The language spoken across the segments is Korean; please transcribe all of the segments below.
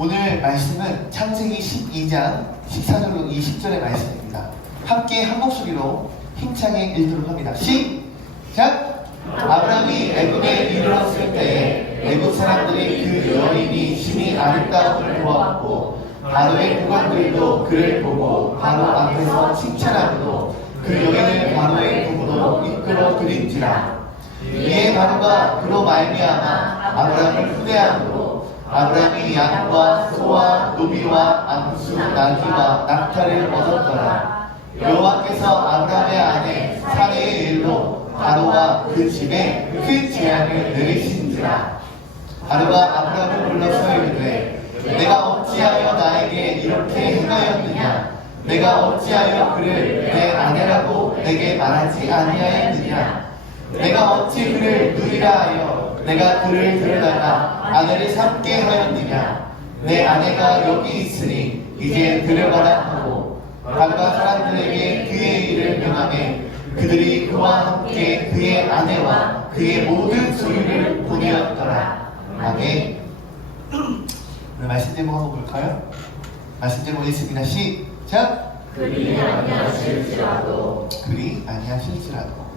오늘 말씀은 창세기 12장 14절로 20절의 말씀입니다. 함께 한 목소리로 힘차게 읽도록 합니다. 시작! 아브라함이 애굽에 이르렀을 때에 애굽 사람들이 그 여인이 심히 아름다움을 보았고 바로의 국왕들도 그를 보고 바로 앞에서 칭찬하므로 그 여인을 바로의 궁으로 이끌어 들인지라. 이에 바로가 그로 말미암아 아브라함을 후대함으로 아브라함이 양과 소와 노비와 암수 나귀와 낙타를 얻었더라. 여호와께서 아브라함의 아내 사레의 일로 바로와 그 집에 큰 재앙을 내리신지라. 바로가 아브라함을 불러서 이르되 내가 어찌하여 나에게 이렇게 행하였느냐? 내가 어찌하여 그를 내 아내라고 내게 말하지 아니하였느냐? 내가 어찌 그를 누리라 하여 내가 그를 데려다가 아내를 삼게 하였느냐? 내 아내가 여기 있으니 이제 데려가라 하고 바로가 사람들에게 그의 일을 명하매 그들이 그와 함께 그의 아내와 그의 모든 소유를 보내었더라. 아멘. 오늘 말씀 제목 한번 볼까요? 말씀 제목 있습니다. 시작! 그리 아니하실지라도. 그리 아니하실지라도.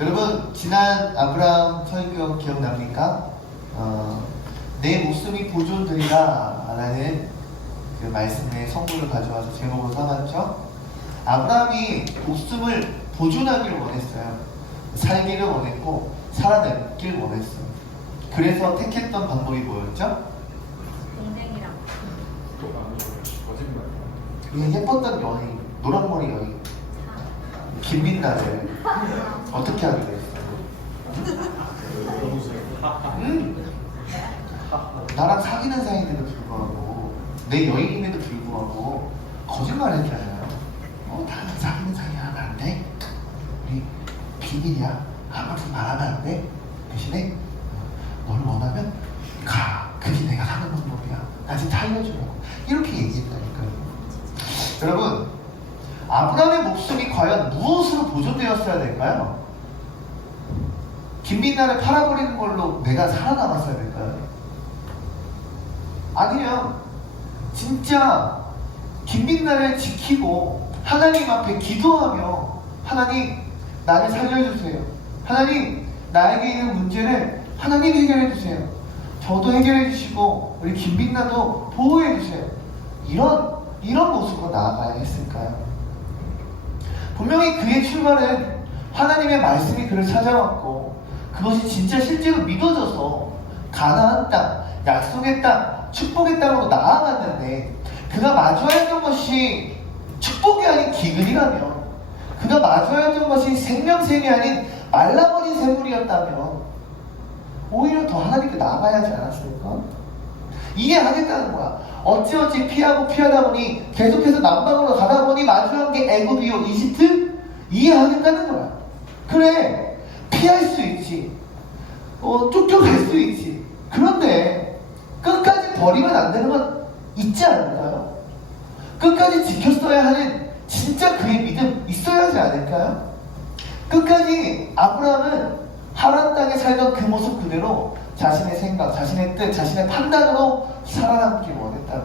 여러분, 지난 아브라함 설교 기억납니까? 내 목숨이 보존되리라 라는 그 말씀의 성부를 가져와서 제목으로 삼았죠. 아브라함이 목숨을 보존하기를 원했어요. 살기를 원했고 살아남기를 원했어요. 그래서 택했던 방법이 뭐였죠? 동생이랑. 이 예뻤던 여인, 노란머리 여인 김민나를 어떻게 하게 됐어요? 나랑 사귀는 사이인데도 불구하고 내 여인임에도 불구하고 거짓말 했잖아요. 나랑 사귀는 사이야. 하면 안 돼? 우리 비밀이야. 아무튼 말하면 안 돼? 대신에 너를 원하면 가. 그게 내가 사는 방법이야. 나 진짜 알려주라고. 이렇게 얘기했다니까요. 여러분, 아브라함의 목숨이 과연 무엇으로 보존되었어야 될까요? 김민나를 팔아버리는 걸로 내가 살아남았어야 될까요? 아니면 진짜 김민나를 지키고 하나님 앞에 기도하며 하나님 나를 살려주세요. 하나님 나에게 있는 문제를 하나님 해결해주세요. 저도 해결해주시고 우리 김민나도 보호해주세요. 이런 모습으로 나아가야 했을까요? 분명히 그의 출발은 하나님의 말씀이 그를 찾아왔고 그것이 진짜 실제로 믿어져서 가나안 땅, 약속의 땅, 축복의 땅으로 나아갔는데 그가 마주하였던 것이 축복이 아닌 기근이라면 그가 마주하였던 것이 생명샘이 아닌 말라버린 샘물이었다면 오히려 더 하나님께 나아가야 하지 않았을까? 이해하겠다는 거야. 어찌어찌 피하다 보니 계속해서 남방으로 가다 보니 마주한 게 애굽이요 이집트? 이해하겠다는 거야. 그래, 피할 수 있지. 쫓겨갈 수 있지. 그런데 끝까지 버리면 안 되는 건 있지 않을까요? 끝까지 지켰어야 하는 진짜 그의 믿음 있어야 하지 않을까요? 끝까지 아브라함은 하란 땅에 살던 그 모습 그대로 자신의 생각, 자신의 뜻, 자신의 판단으로 살아남기 원했다.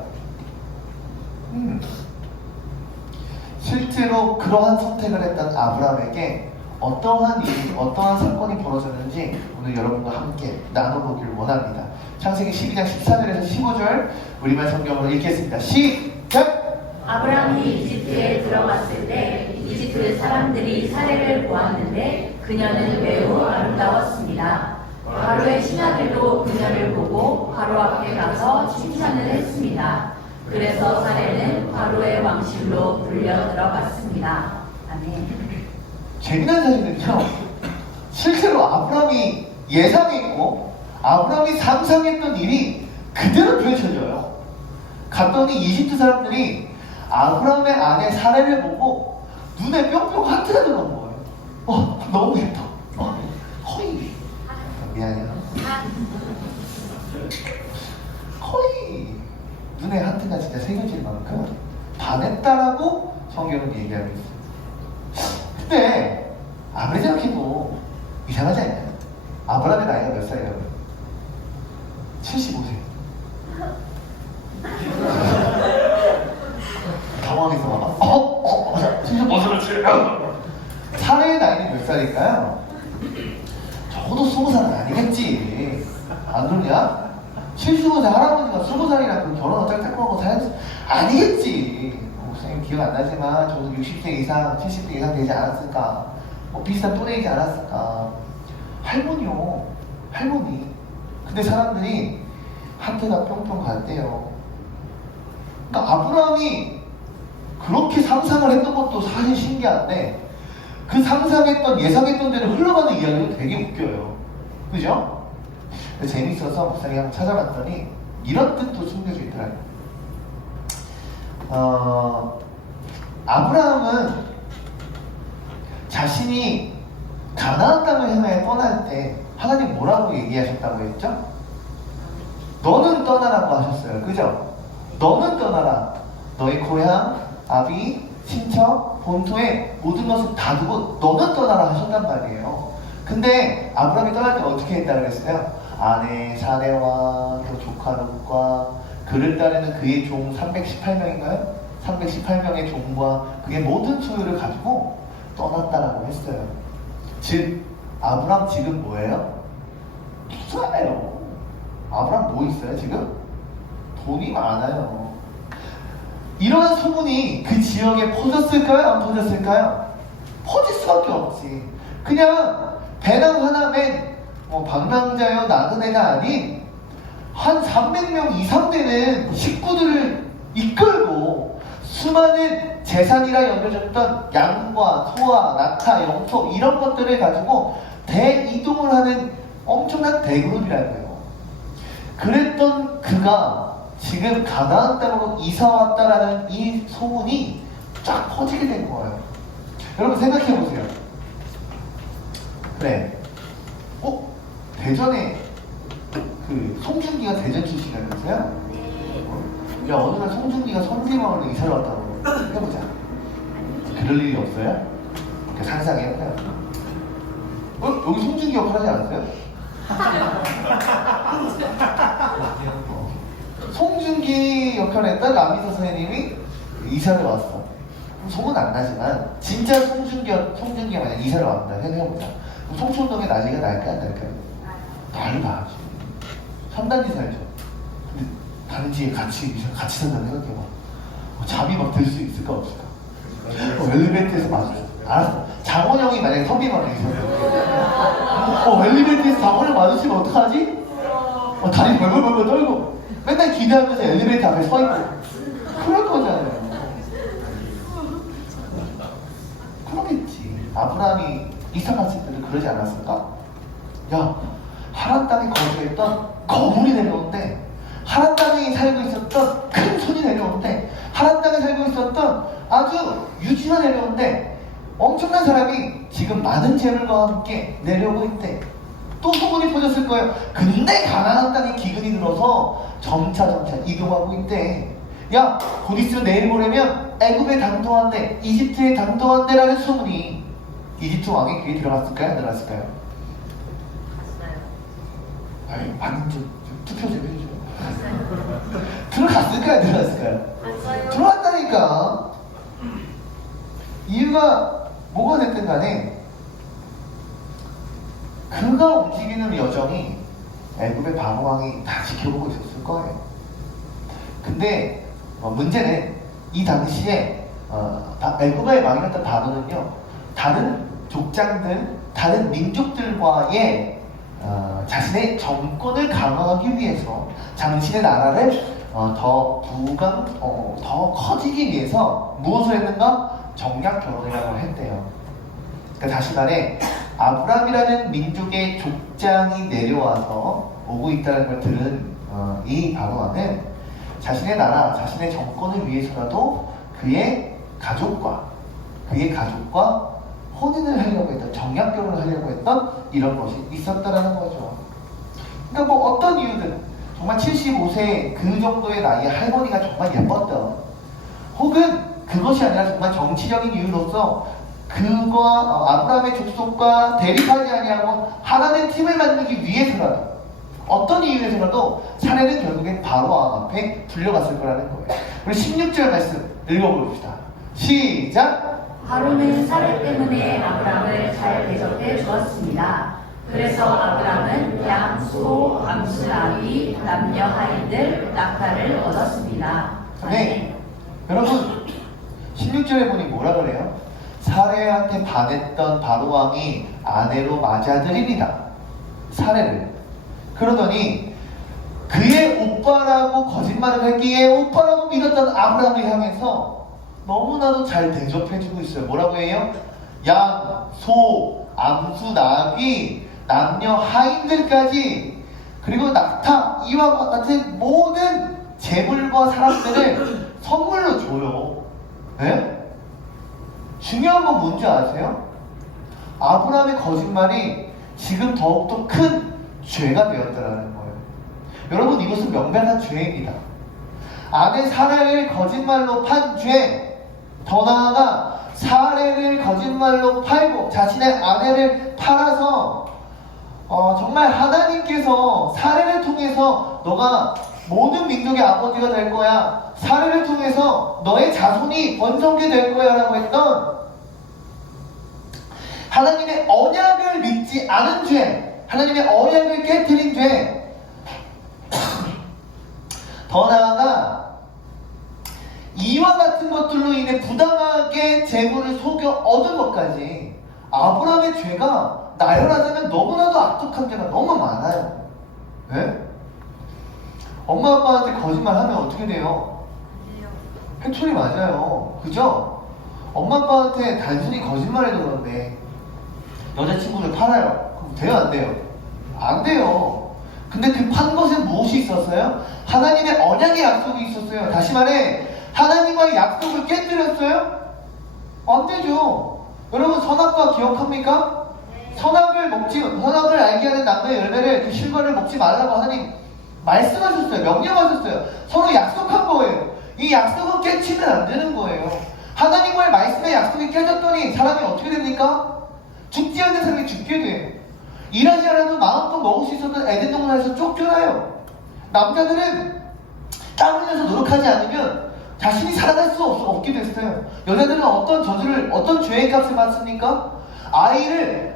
실제로 그러한 선택을 했던 아브라함에게 어떠한 일이, 어떠한 사건이 벌어졌는지 오늘 여러분과 함께 나눠보기를 원합니다. 창세기 12장 14절에서 15절 우리말 성경으로 읽겠습니다. 시작! 아브라함이 이집트에 들어갔을 때 이집트 사람들이 사례를 보았는데 그녀는 매우 아름다웠습니다. 바로의 신하들도 그녀를 보고 바로 앞에 가서 칭찬을 했습니다. 그래서 사례는 바로의 왕실로 불려 들어갔습니다. 아멘. 재미난 사실은요, 실제로 아브라함이 예상했고 아브라함이 상상했던 일이 그대로 펼쳐져요. 갔더니 이집트 사람들이 아브라함의 아내 사례를 보고 눈에 뿅뿅 하트가 들어온 거예요. 너무 예뻐. 거의 미안해요. 거의 눈에 하트가 진짜 새겨질 만큼 반했다라고 성경은 얘기하고 있어요. 근데 아무리 생각해도 이상하지 않나요? 아브라함의 나이가 몇 살이라고요? 75세. 있다니까요. 적어도 20살은 아니겠지. 안 그러냐? 70세 할아버지가 20살이랑 그 결혼을 짝짝하고 살지 아니겠지. 목사님 기억 안 나지만 저도 60세 이상, 70세 이상 되지 않았을까? 뭐 비슷한 또래이지 않았을까? 할머니요. 할머니. 근데 사람들이 한테가 뿅뿅 갈대요. 그러니까 아브라함이 그렇게 상상을 했던 것도 사실 신기한데 그 상상했던 예상했던 대로 흘러가는 이야기도 되게 웃겨요. 그죠? 재밌어서 목사님이 한번 찾아봤더니 이런 뜻도 숨겨져 있더라고요. 아브라함은 자신이 가나안 땅을 향해 떠날 때 하나님 뭐라고 얘기하셨다고 했죠? 너는 떠나라고 하셨어요. 그죠? 너는 떠나라. 너의 고향, 아비, 친척, 본토에 모든 것을 다 두고 너는 떠나라 하셨단 말이에요. 근데 아브라함이 떠날 때 어떻게 했다고 그랬어요? 아내 사레와 그 조카 롯과 그를 따르는 그의 종 318명인가요? 318명의 종과 그의 모든 소유를 가지고 떠났다라고 했어요. 즉 아브라함 지금 뭐예요? 부자예요. 아브라함 뭐 있어요 지금? 돈이 많아요. 이러한 소문이 그 지역에 퍼졌을까요? 안 퍼졌을까요? 퍼질 수밖에 없지. 그냥 배낭 하나 맨 방랑자요 나그네가 아닌 한 300명 이상 되는 식구들을 이끌고 수많은 재산이라 여겨졌던 양과 소와 낙타, 영토 이런 것들을 가지고 대이동을 하는 엄청난 대그룹이라고요. 그랬던 그가 지금 가나안 땅으로 이사 왔다라는 이 소문이 쫙 퍼지게 된 거예요. 여러분 생각해 보세요. 그래. 대전에 그 송중기가 대전 출신이라면서요? 야 어느 날 송중기가 선지마을로 이사를 왔다고 해보자. 그럴 일이 없어요? 이렇게 상상해요. 여기 송중기 역할 하지 않았어요? 송중기 역할을 했던 남희서 선생님이 이사를 왔어. 소문 안 나지만 진짜 송중기가 만약 이사를 왔다 해보자. 송촌동에 난리가 날까 안 날까요? 난리나지. 3단지 살죠. 근데 다른 집에 같이 산다고 생각해봐. 잠이 막 들 수 있을까 없을까? 엘리베이터에서 마주쳐. 알았어. 장원영이 만약에 선비만 있었어. 엘리베이터에서 장원영 마주치면 어떡하지? 다리 벌벌벌 떨고 맨날 기대하면서 엘리베이터 앞에 서 있고 그럴 거잖아요. 그러겠지. 아브라함이 이사 갔을 때도 그러지 않았을까? 야, 하란 땅에 거주했던 거물이 내려오는데 하란 땅에 살고 있었던 큰 손이 내려오는데 하란 땅에 살고 있었던 아주 유지가 내려오는데 엄청난 사람이 지금 많은 재물과 함께 내려오고 있대. 또 소문이 퍼졌을 거예요. 근데 가나안 땅에 기근이 들어서 점차 이동하고 있대. 야, 곧 있으면 내일 모레면 애굽에 당도한대, 이집트에 당도한대라는 소문이 이집트 왕의 귀에 들어갔을까요? 안 들어갔을까요? 갔어요. 아니, 많은 좀 투표 좀 해주죠. 들어갔을까요? 안 들어갔을까요? 갔어요. 들어갔다니까. 이유가 뭐가 됐든 간에 그가 움직이는 여정이 애굽의 바로왕이 다 지켜보고 있었을 거예요. 근데 문제는 이 당시에 애굽의 왕이었던 바로는요, 다른 족장들, 다른 민족들과의 자신의 정권을 강화하기 위해서 자신의 나라를 더 커지기 위해서 무엇을 했는가? 정략 결혼이라고 했대요. 그러니까 다시 말해 아브라함이라는 민족의 족장이 내려와서 오고 있다는 걸 들은 이 바로왕은 자신의 나라, 자신의 정권을 위해서라도 그의 가족과 혼인을 하려고 했던, 정략 결혼을 하려고 했던 이런 것이 있었다라는 거죠. 그러니까 뭐 어떤 이유든 정말 75세 그 정도의 나이의 할머니가 정말 예뻤던, 혹은 그것이 아니라 정말 정치적인 이유로서 그와 아브라함의 족속과 대립하지 아니하고 하나님의 팀을 만들기 위해서라도, 어떤 이유에서라도 사례는 결국엔 바로왕 앞에 불려갔을 거라는 거예요. 우리 16절 말씀 읽어봅시다. 시작! 바로는 사례 때문에 아브람을 잘 대접해 주었습니다. 그래서 아브람은 양, 소, 암수, 나귀, 남녀 하인들, 낙타를 얻었습니다. 아멘. 여러분 16절에 보니 뭐라 그래요? 사례한테 반했던 바로왕이 아내로 맞아들입니다. 사례를. 그러더니 그의 오빠라고 거짓말을 했기에 오빠라고 믿었던 아브람을 향해서 너무나도 잘 대접해주고 있어요. 뭐라고 해요? 양, 소, 암수, 나귀, 남녀 하인들까지, 그리고 낙타, 이와 같은 모든 재물과 사람들을 선물로 줘요. 네? 중요한 건 뭔지 아세요? 아브라함의 거짓말이 지금 더욱더 큰 죄가 되었다는 거예요. 여러분, 이것은 명백한 죄입니다. 아내 사례를 거짓말로 판 죄, 더 나아가 사례를 거짓말로 팔고 자신의 아내를 팔아서 정말 하나님께서 사례를 통해서 너가 모든 민족의 아버지가 될 거야, 사례를 통해서 너의 자손이 번성게 될 거야 라고 했던 하나님의 언약을 믿지 않은 죄, 하나님의 언약을 깨뜨린 죄, 더 나아가 이와 같은 것들로 인해 부당하게 재물을 속여 얻은 것까지, 아브라함의 죄가 나열하자면 너무나도 악독한 죄가 너무 많아요. 네? 엄마 아빠한테 거짓말하면 어떻게 돼요? 회초리 맞아요. 그죠? 엄마 아빠한테 단순히 거짓말해도 그런데 여자친구를 팔아요. 그럼 돼요 안 돼요? 안 돼요. 근데 그 판 것에 무엇이 있었어요? 하나님의 언약의 약속이 있었어요. 다시 말해, 하나님과의 약속을 깨뜨렸어요? 안 되죠. 여러분, 선악과 기억합니까? 선악을 알게 하는 나무의 열매를, 그 실과를 먹지 말라고 하나님 말씀하셨어요. 명령하셨어요. 서로 약속한 거예요. 이 약속은 깨치면 안 되는 거예요. 하나님과의 말씀의 약속이 깨졌더니 사람이 어떻게 됩니까? 죽지 않는 사람이 죽게 돼요. 일하지 않아도 마음껏 먹을 수 있었던 에덴 동산에서 쫓겨나요. 남자들은 땀 흘려서 노력하지 않으면 자신이 살아날 수 없게 됐어요. 여자들은 어떤 죄의 값을 받습니까? 아이를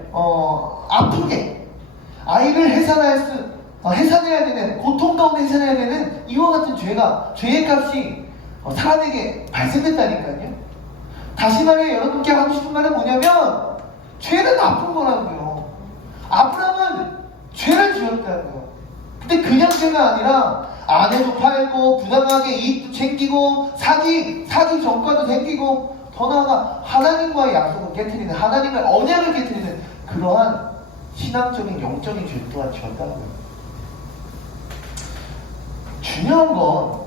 아프게, 아이를 해산해야 되는, 고통 가운데 해산해야 되는 이와 같은 죄의 값이 사람에게 발생됐다니까요. 다시 말해, 여러분께 하고 싶은 말은 뭐냐면, 죄는 나쁜 거라고요. 아브라함은 죄를 지었다고요. 근데 그냥 죄가 아니라 아내도 팔고 부당하게 이익도 챙기고 사기 전과도 생기고, 더 나아가 하나님과의 약속을 깨트리는, 하나님의 언약을 깨트리는 그러한 신앙적인 영적인 죄 또한 지었다고요. 중요한 건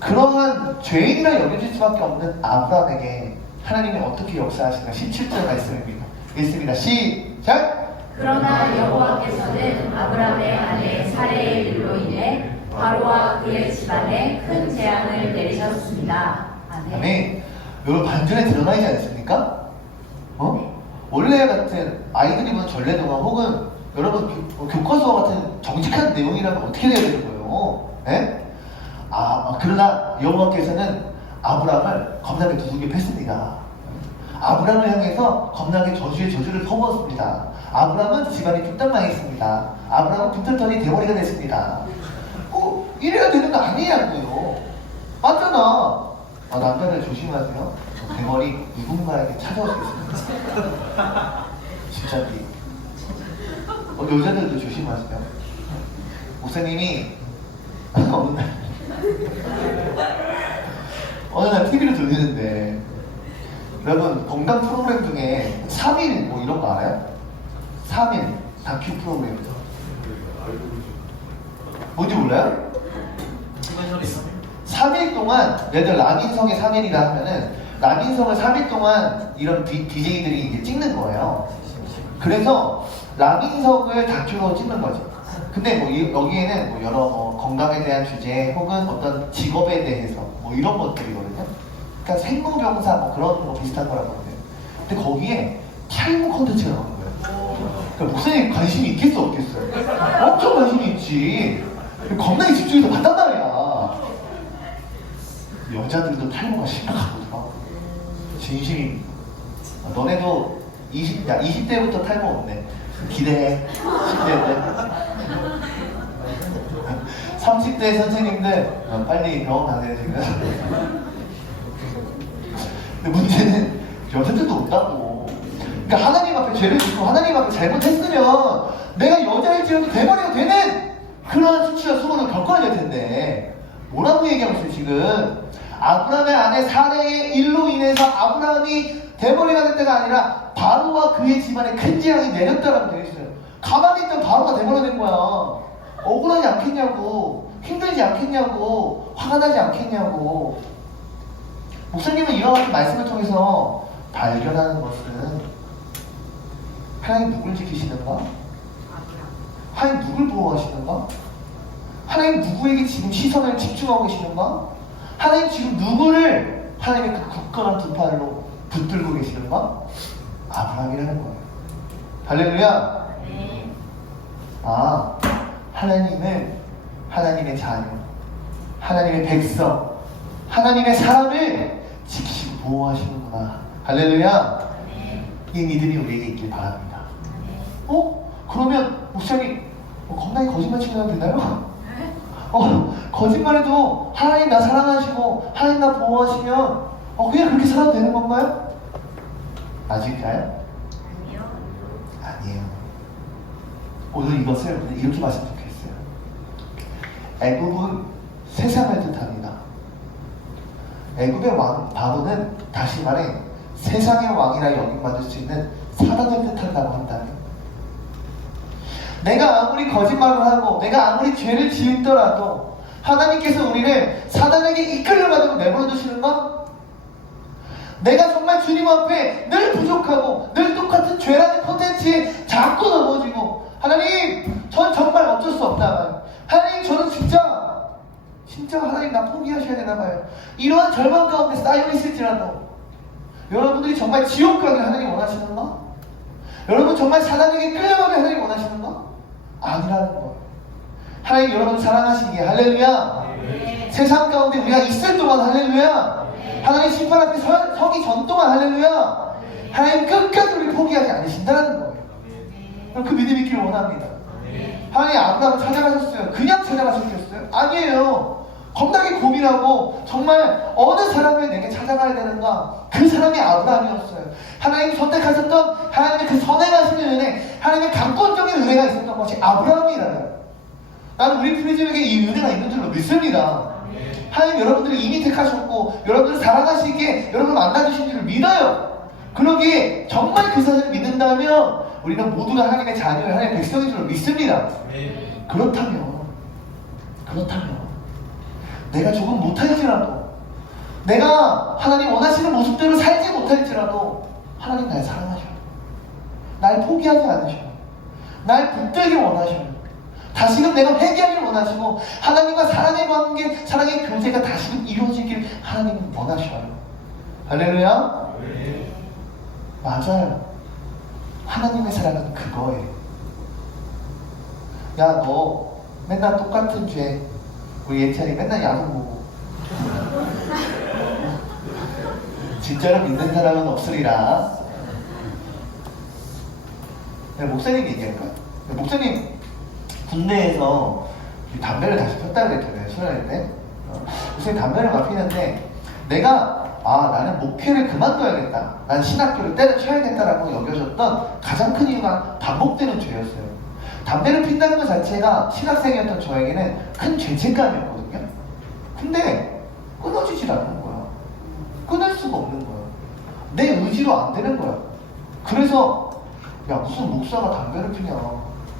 그러한 죄인이라 여겨질 수밖에 없는 아브라함에게 하나님이 어떻게 역사하시는가. 17절 말씀입니다. 읽습니다. 시작! 그러나 여호와께서는 아브람의 아내 사레의 일로 인해 바로와 그의 집안에 큰 재앙을 내리셨습니다. 아멘. 아멘. 여러분, 반전에 드러나 있지 않습니까? 원래 같은 아이들이 보는 전래동화 혹은 여러분 교과서와 같은 정직한 내용이라면 어떻게 돼야 되는 거예요? 네? 그러나 여호와께서는 아브람을 겁나게 두들겨 팼습니다. 아브람을 향해서 겁나게 저주의 저주를 퍼부었습니다. 아브람은 집안이 뚝딱 망했습니다. 아브람은 빈털터리 대머리가 됐습니다. 이래야 되는 거 아니냐고요. 맞잖아. 남자들 조심하세요. 대머리 누군가에게 찾아올 수 있습니다. 진짜지. 여자들도 조심하세요. 목사님이 어느 날 TV를 돌리는데, 여러분 건강 프로그램 중에 3일 뭐 이런 거 알아요? 3일 다큐 프로그램 뭔지 몰라요? 3일 동안, 예를 들어 라민성의 3일이라 하면은 라민성을 3일 동안 이런 DJ들이 이제 찍는 거예요. 그래서 라민성을 다큐로 찍는 거죠. 근데 여기에는 여러 건강에 대한 주제 혹은 어떤 직업에 대해서 이런 것들이거든요. 그러니까 생로병사 그런 거 비슷한 거라고 하는데요. 근데 거기에 탈모 콘텐츠가 나오는 거예요. 그러니까 목사님 관심이 있겠어 없겠어요? 엄청 관심이 있지. 겁나게 집중해서 봤단 말이야. 여자들도 탈모가 심각하거든요. 진심입니다. 너네도 20대부터 탈모 없네. 기대해. 10대인데. 30대 선생님들 빨리 병원 가세요 지금. 근데 문제는 여자들도 온다고. 그러니까 하나님 앞에 죄를 짓고 하나님 앞에 잘못했으면 내가 여자일지라도 대머리가 되는 그런 수치와 수모를 겪어야 될 텐데 뭐라고 얘기하고 있어요 지금. 아브라함의 아내 사레의 일로 인해서 아브라함이 대머리가 된 때가 아니라 바로와 그의 집안에 큰 재앙이 내렸다라고 되어 있어요. 가만히 있던 바로가 대머리가 된 거야. 억울하지 않겠냐고, 힘들지 않겠냐고, 화가 나지 않겠냐고. 목사님은 이런 말씀을 통해서 발견하는 것은 하나님 누굴 지키시는가? 하나님 누굴 보호하시는가? 하나님 누구에게 지금 시선을 집중하고 계시는가? 하나님 지금 누구를 하나님의 그 굳건한 두 팔로 붙들고 계시는가? 아브라함이라는 거예요. 할렐루야. 아, 하나님은 하나님의 자녀, 하나님의 백성, 하나님의 사람을 지키시고 보호하시는구나. 할렐루야. 이 믿음이 우리에게 있길 바랍니다. 그러면 목사님 겁나게 거짓말 치면 되나요? 거짓말해도 하나님 나 사랑하시고 하나님 나 보호하시면 그냥 그렇게 살아도 되는 건가요? 맞을까요? 아니에요. 오늘 이것을 이렇게 봤으면 좋겠어요. 애굽은 세상을 뜻합니다. 애굽의 왕 바로는 다시 말해 세상의 왕이라 여김받을 수 있는 사단을 뜻한다고 한다면, 내가 아무리 거짓말을 하고 내가 아무리 죄를 지었더라도 하나님께서 우리를 사단에게 이끌려가지고 내버려 두시는가? 내가 정말 주님 앞에 늘 부족하고 늘 똑같은 죄라는 콘텐츠에 자꾸 넘어지고, 하나님 전 정말 어쩔 수 없다, 하나님 저는 진짜 하나님 나 포기하셔야 되나봐요, 이러한 절망 가운데 쌓여 있을지라도 여러분들이 정말 지옥 가길 하나님 원하시는가? 여러분 정말 사단에게 끌려가길 하나님 원하시는가? 아니라는 거예요. 하나님 여러분 사랑하시기에 할렐루야. 세상 가운데 우리가 있을 동안 할렐루야. 하나님 심판 앞에 서기 전 동안 할렐루야. 하나님 끝까지 우리 포기하지 않으신다는 거예요. 그 믿음 있기를 원합니다. 하나님 아브라함을 찾아가셨어요. 그냥 찾아가셨겠어요? 아니에요. 겁나게 고민하고 정말 어느 사람을 내게 찾아가야 되는가? 그 사람이 아브라함이었어요. 하나님 선택하셨던 하나님의 그 선행하시는 은혜, 하나님의 강권적인 은혜가 있었던 것이 아브라함이라요. 나는 우리 프리즘에게 이 은혜가 있는 줄로 믿습니다. 하나님 여러분들을 이미 택하셨고 여러분들을 사랑하시기에 여러분을 만나주신 줄을 믿어요. 그러기에 정말 그 사실을 믿는다면 우리는 모두가 하나님의 자녀의 하나님의 백성인 줄로 믿습니다. 그렇다면 내가 조금 못할지라도, 내가 하나님 원하시는 모습대로 살지 못할지라도 하나님 날 사랑하셔요. 날 포기하지 않으셔요. 날 붙들기 원하셔요. 다시금 내가 회개하기를 원하시고 하나님과 사랑의 관계, 사랑의 교제가 다시금 이루어지길 하나님은 원하셔요. 할렐루야. 맞아요. 하나님의 사랑은 그거예요. 야, 너 맨날 똑같은 죄, 우리 예찬이 맨날 야구 보고 진짜로 믿는 사람은 없으리라. 목사님 얘기할까요? 목사님 군대에서 담배를 다시 폈다 그랬잖아요. 수련회 때. 목사님 담배를 막 피는데 내가 나는 목회를 그만둬야겠다, 난 신학교를 때려쳐야겠다라고 여겨졌던 가장 큰 이유가 반복되는 죄였어요. 담배를 핀다는 것 자체가 신학생이었던 저에게는 큰 죄책감이었거든요. 근데 끊어지질 않는 거야. 끊을 수가 없는 거야. 내 의지로 안 되는 거야. 그래서 야, 무슨 목사가 담배를 피냐.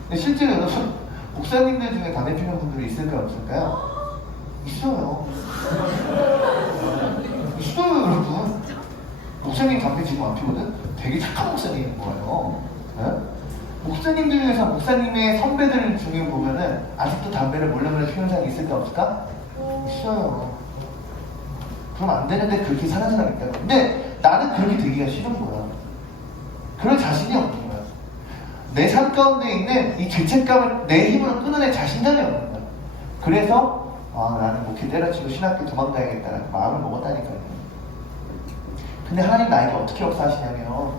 근데 실제로 여러분 목사님들 중에 담배 피는 분들이 있을까요, 없을까요? 있어요. 있어요, 여러분. 목사님 담배 지금 안 피거든? 되게 착한 목사님인 거예요. 네? 목사님들 중에서 목사님의 선배들 중에 보면은 아직도 담배를 몰래 피우는 사람이 있을까 없을까? 있어요. 그럼 안 되는데 그렇게 사는 사람이 있다고. 근데 나는 그렇게 되기가 싫은 거야. 그럴 자신이 없는 거야. 내 삶 가운데 있는 이 죄책감을 내 힘으로 끊어낼 자신감이 없는 거야. 그래서 나는 목회 때려치고 신학교 도망가야겠다라는 마음을 먹었다니까요. 근데 하나님 나에게 어떻게 역사하시냐면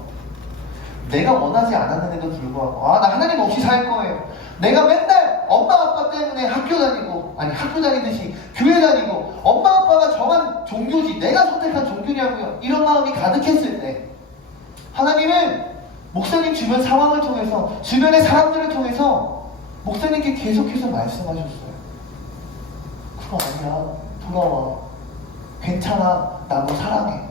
내가 원하지 않았는데도 불구하고 나 하나님 없이 살 거예요. 내가 맨날 엄마 아빠 때문에 학교 다니듯이 교회 다니고 엄마 아빠가 정한 종교지 내가 선택한 종교냐고요. 이런 마음이 가득했을 때 하나님은 목사님 주변 상황을 통해서 주변의 사람들을 통해서 목사님께 계속해서 말씀하셨어요. 그거 아니야. 돌아와. 괜찮아. 나 너 사랑해.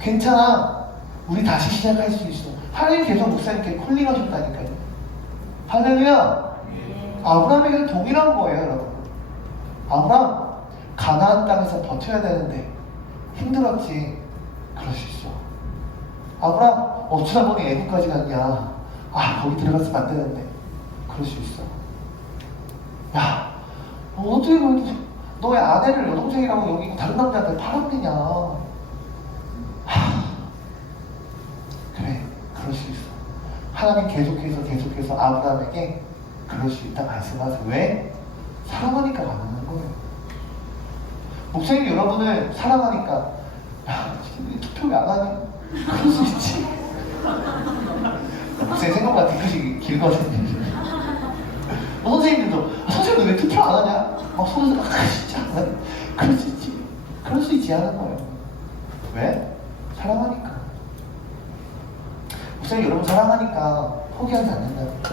괜찮아. 우리 다시 시작할 수 있어. 하나님 계속 목사님께 콜링하셨다니까요. 할렐루야. 아브라함에게는 동일한 거예요, 여러분. 아브라함 가나안 땅에서 버텨야 되는데 힘들었지. 그럴 수 있어. 아브라함 어쩌다 보니 애국까지 갔냐. 거기 들어갔으면 안 되는데. 그럴 수 있어. 야, 어떻게 너의 아내를 여동생이라고 여기고 다른 남자한테 팔았느냐. 그래, 그럴 수 있어. 하나님 계속해서 아브라함에게 그럴 수 있다 말씀하세요. 왜? 사랑하니까 가능한 거예요. 목사님 여러분을 사랑하니까 지금 투표 왜 안 하냐? 그럴 수 있지. 목사님 생각보다 뒤끝이 길거든요. 선생님들도 선생님 왜 투표 안 하냐? 선생님 진짜 그럴 수 있지. 그럴 수 있지 하는 거예요. 왜? 사랑하니까. 목사님 여러분 사랑하니까 포기하지 않는다.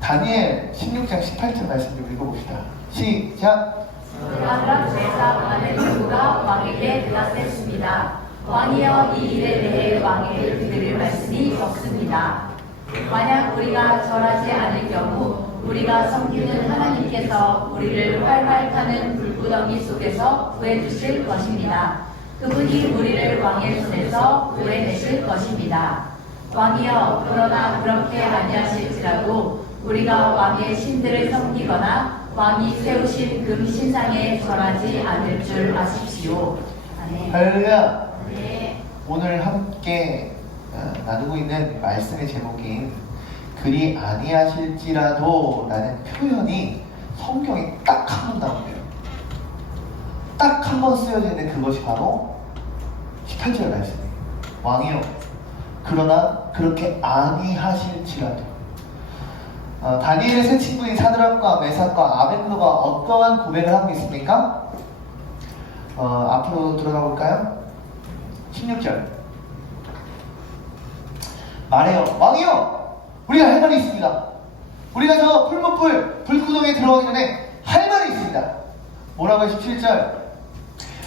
다니엘 16장 18절 말씀 좀 읽어봅시다. 시작. 아브람 제사 아내 누가 왕에게 대답했습니다. 왕이여 이 일에 대해 왕에게 드릴 말씀이 없습니다. 만약 우리가 절하지 않을 경우 우리가 섬기는 하나님께서 우리를 활활 타는 불구덩이 속에서 구해주실 것입니다. 그분이 우리를 왕의 손에서 구해내실 것입니다. 왕이여 그러나 그렇게 아니하실지라도 우리가 왕의 신들을 섬기거나 왕이 세우신 금 신상에 절하지 않을 줄 아십시오. 아멘. 할렐루야. 네. 오늘 함께 나누고 있는 말씀의 제목인 그리 아니하실지라도 라는 표현이 성경에 딱 한 번 나옵니다. 딱 한 번 쓰여져 있는 그것이 바로 18절 말씀이에요. 왕이요 그러나 그렇게 아니하실지라도. 다니엘의 세 친구인 사드락과 메삭과 아벳노가 어떠한 고백을 하고 있습니까? 앞으로 들어가 볼까요? 16절 말해요. 왕이요 우리가 할 말이 있습니다. 우리가 저 풀무불 불구덩이에 들어가기 전에 할 말이 있습니다. 뭐라고요? 17절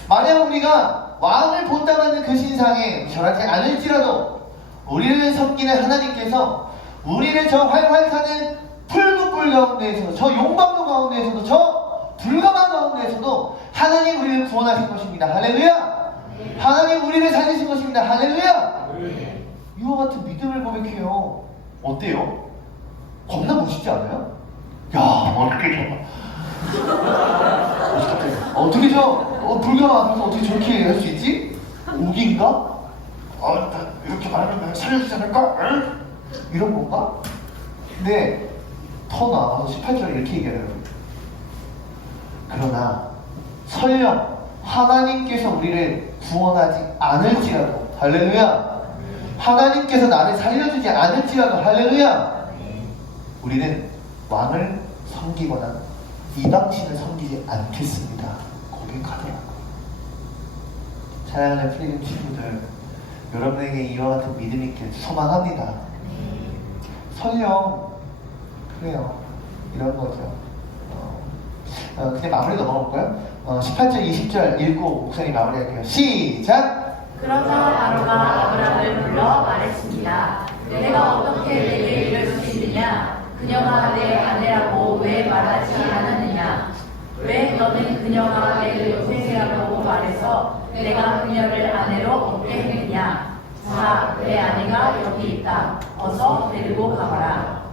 만약 우리가 왕을 본당하는 그 신상에 절하지 않을지라도 우리를 섬기는 하나님께서 우리를 저 활활 타는 풀무불 가운데에서도 저 용광로 가운데에서도 저 불가방 가운데에서도 하나님 우리를 구원하실 것입니다. 할렐루야. 네. 하나님 우리를 살리실 것입니다. 할렐루야. 네. 이와 같은 믿음을 고백해요. 어때요? 겁나 멋있지 않아요? 야 어떻게 어떻게 불가방 앞에서 어떻게 저렇게 할 수 있지? 오기인가? 이렇게 말하면 살려주지 않을까? 응? 이런 건가? 근데 더 나아가서 18절에 이렇게 얘기해요. 그러나 설령 하나님께서 우리를 구원하지 않을지라도 할렐루야. 하나님께서 나를 살려주지 않을지라도 할렐루야. 우리는 왕을 섬기거나 이방신을 섬기지 않겠습니다. 고백하더라고요. 사랑하는 필리핀 친구들, 여러분에게 이와 같은 믿음이 있길 소망합니다. 설령 그래요. 이런 거죠. 그냥 마무리 넘어갈까요? 18절, 20절 읽고 목사님 마무리할게요. 시작! 그러자 바로가 아브람을 불러 말했습니다. 내가 어떻게 내게 이럴 수 있느냐? 그녀가 내 아내라고 왜 말하지 않았느냐? 왜 너는 그녀가 내 여동생이라고 말해서 내가 그녀를 아내로 얻게 했느냐? 자, 내 아내가 여기 있다. 어서 데리고 가거라.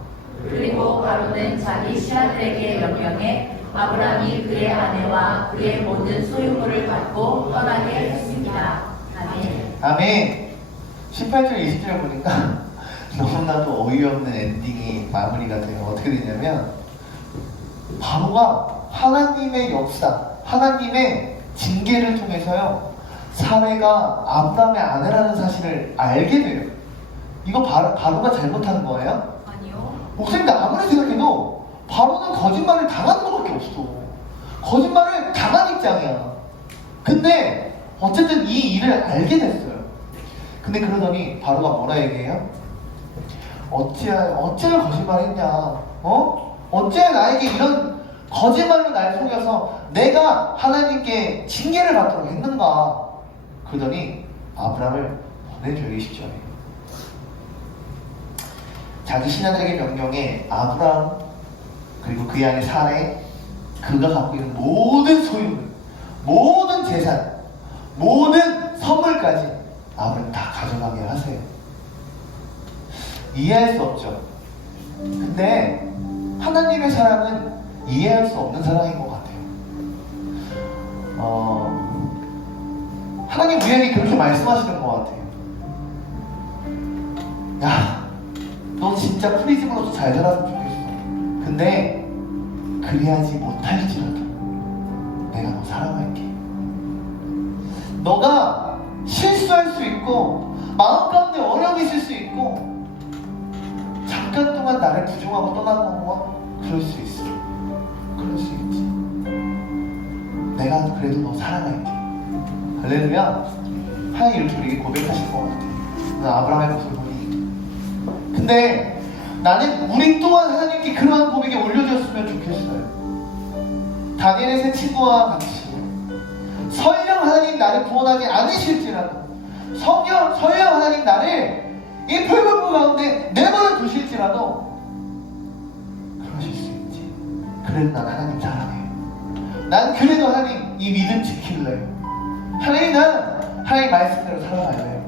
그리고 바로는 자기 신하들에게 명령해 아브람이 그의 아내와 그의 모든 소유물을 갖고 떠나게 했습니다. 아멘. 아멘. 18절, 20절 보니까 너무나도 어이없는 엔딩이 마무리가 돼요. 어떻게 되냐면 바로가 하나님의 역사, 하나님의 징계를 통해서요 사례가 아브라함의 아내라는 사실을 알게 돼요. 이거 바로가 잘못한 거예요? 아니요. 목사님, 나 아무리 생각해도 바로는 거짓말을 당하는 것밖에 없어. 거짓말을 당한 입장이야. 근데 어쨌든 이 일을 알게 됐어요. 근데 그러더니 바로가 뭐라 얘기해요? 어찌할 거짓말했냐? 어찌할 나에게 이런 거짓말로 날 속여서 내가 하나님께 징계를 받도록 했는가? 그러더니 아브라함을 보내줘요. 20절에. 자기 신하들에게 명령해 아브라함 그리고 그의 아내 사레 그가 갖고 있는 모든 소유물, 모든 재산, 모든 선물까지 아브라함 다 가져가게 하세요. 이해할 수 없죠. 근데 하나님의 사랑은 이해할 수 없는 사랑인 것 같아요. 하나님 우리에게 그렇게 말씀하시는 것 같아요. 야, 너 진짜 프리즘으로서 잘 살았으면 좋겠어. 근데 그래야지 못할지라도 내가 너 사랑할게. 너가 실수할 수 있고 마음 가운데 어려움이 있을 수 있고 잠깐 동안 나를 부정하고 떠나는 거와 그럴 수 있어. 그럴 수 있지. 내가 그래도 너 사랑할게. 할렐루야. 하나님 이렇게 우리에게 고백하실 것 같아. 아브라함의 모습을 보니. 근데 나는 우리 또한 하나님께 그러한 고백이 올려졌으면 좋겠어요. 다니엘의 세 친구와 같이 설령 하나님 나를 구원하지 않으실지라도 설령 하나님 나를 이 풀문부 가운데 내버려 두실지라도 그러실 수 있지. 그래도 난 하나님 사랑해요. 난 그래도 하나님 이 믿음 지킬래요. 하나님 난 하나님 말씀대로 살아갈래요.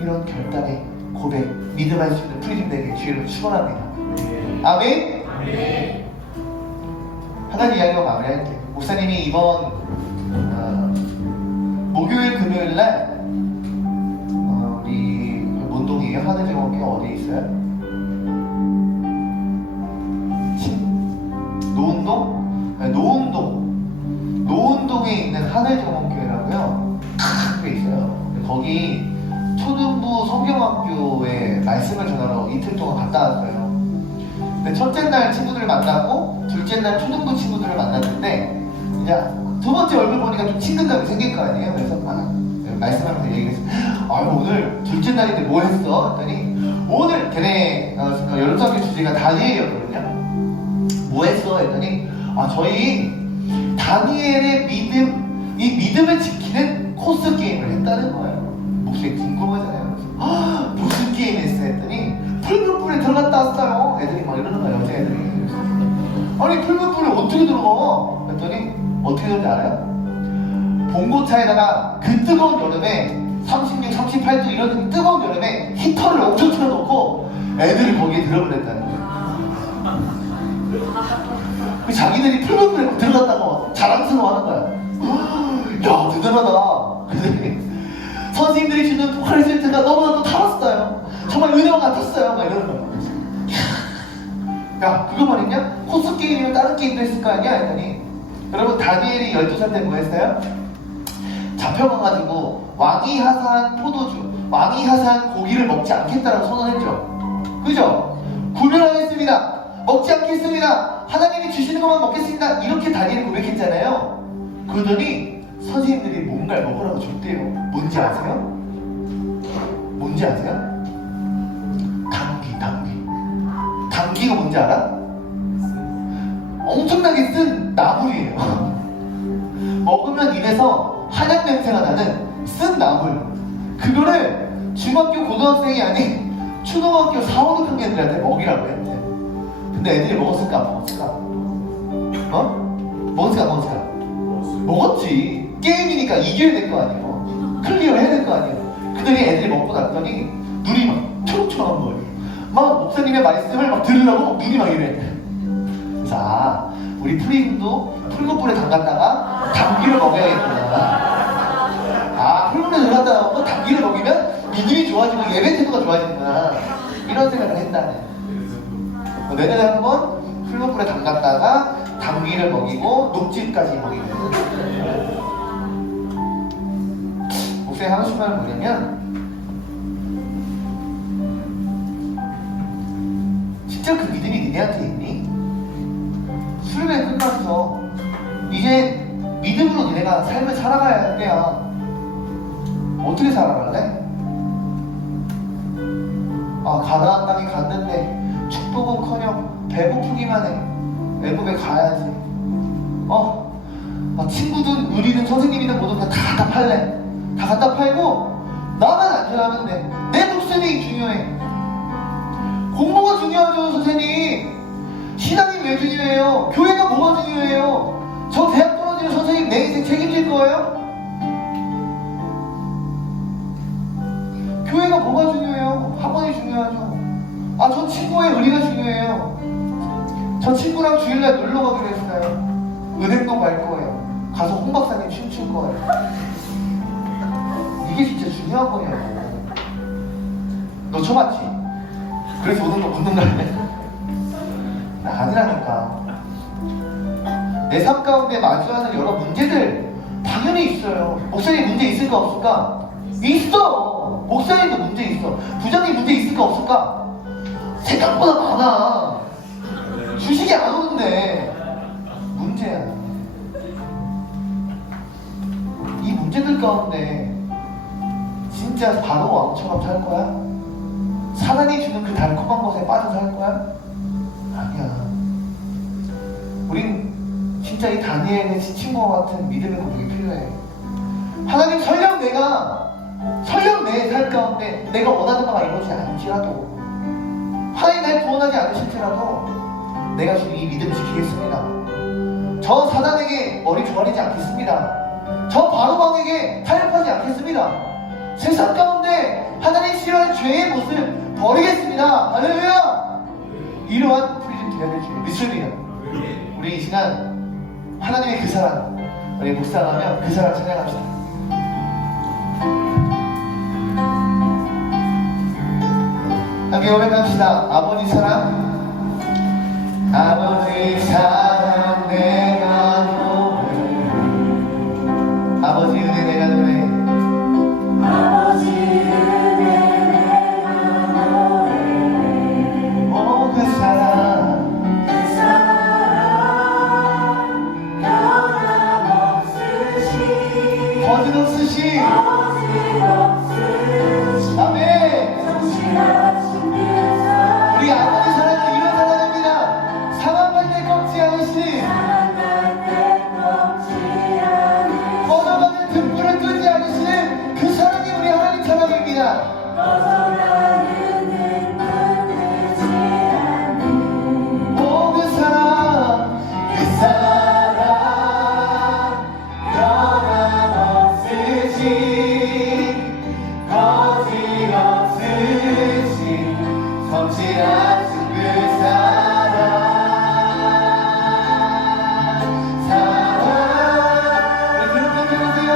이런 결단의 고백, 믿음할 수 있는 프리즘에게 주의를 축원합니다. 아멘. 아멘. 하나님 이야기로 마무리할게요. 목사님이 이번 목요일 금요일 날 우리 문동이에요. 하늘정원교회 어디에 있어요? 노은동? 네, 노은동에 있는 하늘정원교회라고요. 큰 게 있어요. 거기 초등부 성경학교에 말씀을 전하러 이틀 동안 갔다 왔어요. 근데 첫째 날 친구들을 만나고 둘째 날 초등부 친구들을 만났는데 이제 두 번째 얼굴 보니까 좀 친근감이 생길 거 아니에요. 그래서 말씀하면서 얘기했어요. 오늘 둘째 날인데 뭐 했어? 했더니 오늘 걔네 여름수학교 주제가 다니엘이었거든요. 뭐 했어? 했더니 저희 다니엘의 믿음, 이 믿음을 지키는 코스 게임을 했다는 거예요. 목소리 궁금하잖아요. 그래서 무슨 게임 했어? 했더니 풀무불에 들어갔다 왔어요. 애들이 막 이러는 거예요. 여자애들이. 아니 풀무불에 어떻게 들어가? 했더니 어떻게 되는지 알아요? 봉고차에다가 그 뜨거운 여름에 36, 38도 이런 뜨거운 여름에 히터를 엄청 틀어놓고 애들이 거기에 들어버렸다는 거예요. 자기들이 풀무불에 들어갔다고 자랑스러워하는 거야. 야 대단하다. 근데 선생님들이 주는 포카리스트가 너무나도 달았어요. 정말 은혜와 같았어요. 막 이러는 거예요. 야 그거만 했냐? 코스 게임이면 다른 게임도 했을 거 아니야? 했더니 여러분 다니엘이 12살 때 뭐 했어요? 잡혀가가지고 왕이 하사한 포도주, 왕이 하사한 고기를 먹지 않겠다라고 선언했죠. 그죠? 구별하겠습니다. 먹지 않겠습니다. 하나님이 주시는 것만 먹겠습니다. 이렇게 다니엘이 고백했잖아요. 그러더니 선생님들이 뭔가를 먹으라고 줬대요. 뭔지 아세요? 뭔지 아세요? 당귀가 뭔지 알아? 엄청나게 쓴 나물이에요. 먹으면 입에서 한약 냄새가 나는 쓴 나물. 그거를 중학교 고등학생이 아닌 초등학교 4, 5학년들한테 먹이라고 했대. 근데 애들이 먹었을까 안 먹었을까? 먹었을까 안 먹었을까? 먹었지. 게임이니까 이겨야 될 거 아니에요. 클리어 해야 될 거 아니에요. 그들이 애들이 먹고 났더니 눈이 막 초롱초롱한 거예요. 막 목사님의 말씀을 막 들으려고 눈이 막 이래. 자, 우리 프리즘도 풀무불에 담갔다가 당귀를 먹어야겠구나. 풀무불에 들어갔다가 먹고 당귀를 먹이면 믿음이 좋아지고 예배 태도가 좋아진다. 이런 생각을 했다네. 내년에 한번 풀무불에 담갔다가 당귀를 먹이고 녹즙까지 먹이고. 목사님 하고 싶은 말은 뭐냐면, 진짜 그 믿음이 니네한테 있니? 수련회 끝났어. 이제 믿음으로 니네가 삶을 살아가야 할 때야. 어떻게 살아갈래? 아, 가나안 땅에 갔는데 축복은커녕 배고프기만 해. 외국에 가야지. 친구든 의리든 선생님이든 뭐든 다 갖다 팔래. 다 갖다 팔고 나만 안전하면 돼. 내 목숨이 중요해. 공부가 중요하죠, 선생님. 신앙이 왜 중요해요? 교회가 뭐가 중요해요? 저 대학 떨어지는 선생님 내 인생 책임질 거예요? 교회가 뭐가 중요해요? 학원이 중요하죠. 저 친구의 의리가 중요해요. 저 친구랑 주일날 놀러 가기로 했어요. 은행도 갈 거예요. 가서 홍 박사님 춤출 거예요. 이게 진짜 중요한 거냐고. 너 쳐봤지? 그래서 오늘 운동 갈래? 아니라니까. 내 삶 가운데 마주하는 여러 문제들 당연히 있어요. 목사님 문제 있을까 없을까? 있어. 목사님도 문제 있어. 부장님 문제 있을까 없을까? 생각보다 많아. 주식이 안 오는데 문제야. 이 문제들 가운데 진짜 바로 왕처럼 살 거야? 사단이 주는 그 달콤한 것에 빠져 살 거야? 아니야. 우린 진짜 이 다니엘의 친구와 같은 믿음의 고백이 필요해. 하나님, 설령 내 삶 가운데 내가 원하는 바가 이루어지지 않을지라도, 하나님 날 구원하지 않으실지라도 내가 주는 이 믿음 지키겠습니다. 저 사단에게 머리 조아리지 않겠습니다. 저 바로방에게 타협하지 않겠습니다. 세상 가운데 하나님 싫어하는 죄의 모습 버리겠습니다. 할렐루야! 이러한 프리즘 드려야 될 줄 믿습니다. 우리 이 시간 하나님의 그 사랑, 우리 묵상하며 그 사랑 찬양합시다. 함께 고백합시다. 아버지 사랑, 아버지 사랑 내가 노래, 아버지 은혜 내가 노래, 아버지 은혜 내가 노래. 오 그 사랑, 그 사랑 변함없으시, 거짓없으시, 거짓없으시, 아멘. 성실하신 그 사랑, 우리 아버지 사랑은 이런 사랑입니다. 상황할 때 꺾지 않으시, 사랑할 때 꺾지 않으시, 꺼져가는 등불을 끄지 않으시는 그 사랑이 우리 하나님 사랑입니다. 꺼져가는 등불 끄지 않는 오 그 사랑, 그 사랑 변함없으시, 거짓없으시, 성실하신 그 사랑, 우리 그렇게 들으세요.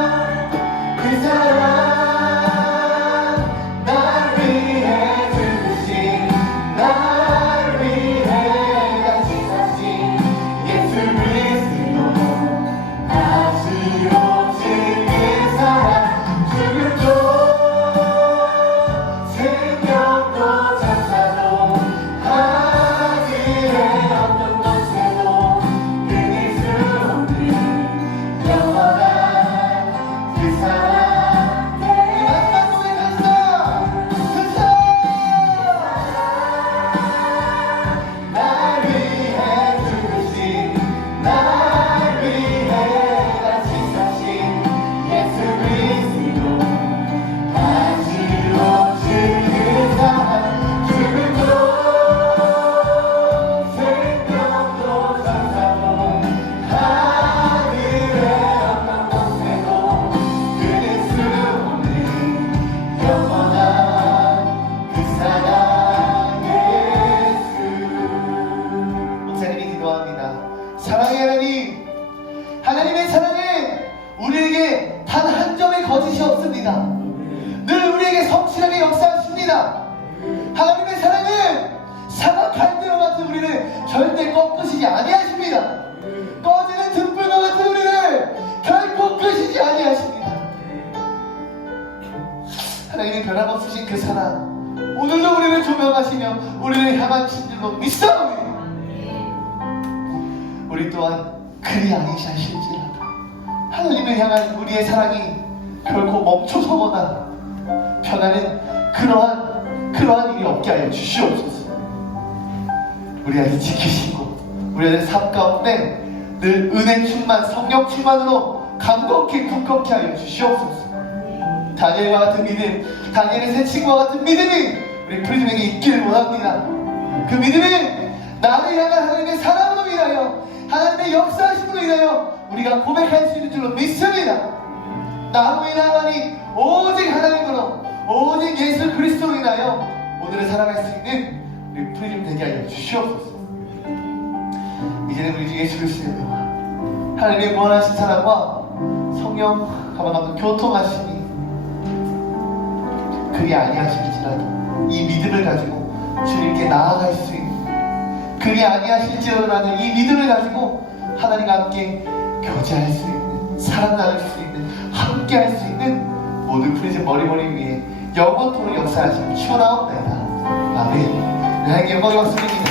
그 사랑, 날 위해 죽으신, 날 위해 같이 사신 예수 그리스도, 다시 오신 그 사랑, 죽음도 생명도 천사도 하늘의 어떤 것에도 끊을 수 없는 영원한 그 사랑. 우리 마지막 고백합시다. 그 사랑, 날 위해 죽으신, 날 위해 같이 사신 예수 그리스도, 다시 오실 그 사랑, 죽음도 생명도 천사도 하늘의 어떤 곳에도 끊을 수 없는 영원한 그 사랑 예수. 목사님이 기도합니다. 사랑의 하나님, 하나님의 사랑은 우리에게 단 한 점의 거짓이 없습니다. 늘 우리에게 성실하게 역사하십니다. 하나님의 사랑은 사막 갈대와 같은 우리를 절대 꺾으시지 아니하십니다. 꺼지는 등불과 같은 우리를 결코 끄시지 아니하십니다. 그 사랑 오늘도 우리를 조명하시며 우리를 향하신 줄로 믿사옵니다. 우리 또한 그리 아니하실지라도 하나님을 향한 우리의 사랑이 결코 멈춰서거나 변하는 그러한 일이 없게 하여 주시옵소서. 우리 아들 지키시고 우리 아들 삶 가운데 늘 은혜 충만 성령 충만으로 강건케 굳건케 하여 주시옵소서. 다니엘과 같은 믿음, 다니엘의 새 친구와 같은 믿음이 우리 프리즘에게 있기를 원합니다. 그 믿음이 나를 향한 하나님의 사랑으로 인하여 하나님의 역사하심으로 인하여 우리가 고백할 수 있는 줄로 믿습니다. 나로 인하여니 오직 하나님으로 오직 예수 그리스도로 인하여 오늘을 살아갈 수 있는 우리 프리즘 되게 하여 주시옵소서. 이제는 우리 주 예수 그리스도의 평화, 하나님의 무한하신 사랑과 성령 가만히 교통하심이 그리 아니하실지라도 이 믿음을 가지고 주님께 나아갈 수 있는, 그리 아니하실지라도 이 믿음을 가지고 하나님과 함께 교제할 수 있는, 사랑 나눌 수 있는, 함께 할 수 있는 모든 프리즘 머리머리 위에 영원토록 역사하시고 추원하옵나이다. 아멘. 하나님께 영광을 받습니다.